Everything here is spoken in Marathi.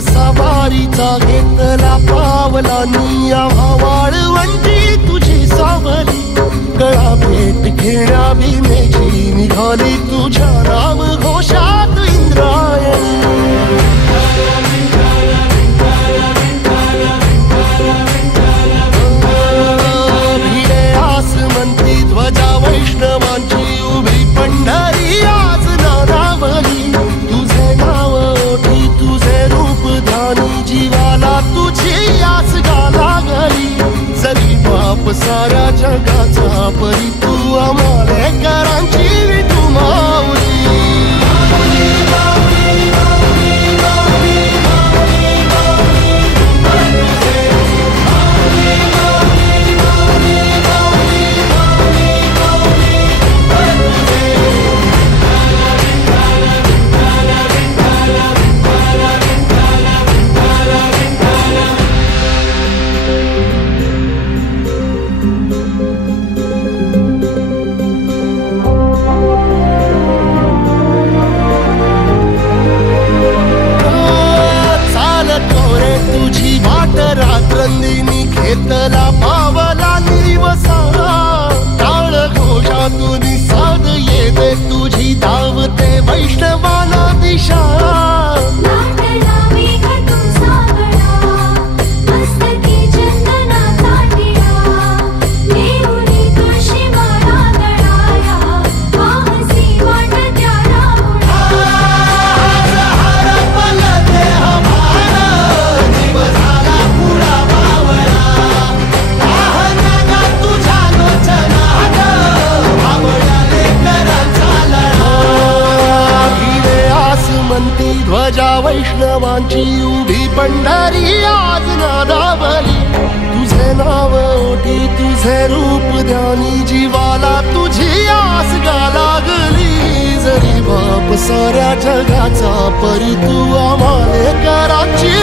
सवारीचा घेतला पावला निया वाळवंटी तुझी सावली गळा भेट घेण्या भीमेची निघाली तुझ्या राम घोषात इंद्रायणी भिडे आसमंती ध्वजा वैष्णवांची उभी पंढरी आज नारावली तुझे नाव ओठी तुझे रूप ध्यानी जीवाला तुझी आस गा लागली जरी बाप साऱ्या जगाचा परी तू आमालेकरांची विठू माऊली रात्रंदिनी घेतला पावला निवसा टाळ घोषातून साध येते तुझी धावते वैष्णवाला दिशा ध्वजा वैष्णवांची उभी पंढरी आज नादावली तुझे नाव ओठी तुझे रूप ध्यानी जीवाला तुझी आस गा लागली जरी बाप साऱ्या जगाचा परी तू आमालेकरांची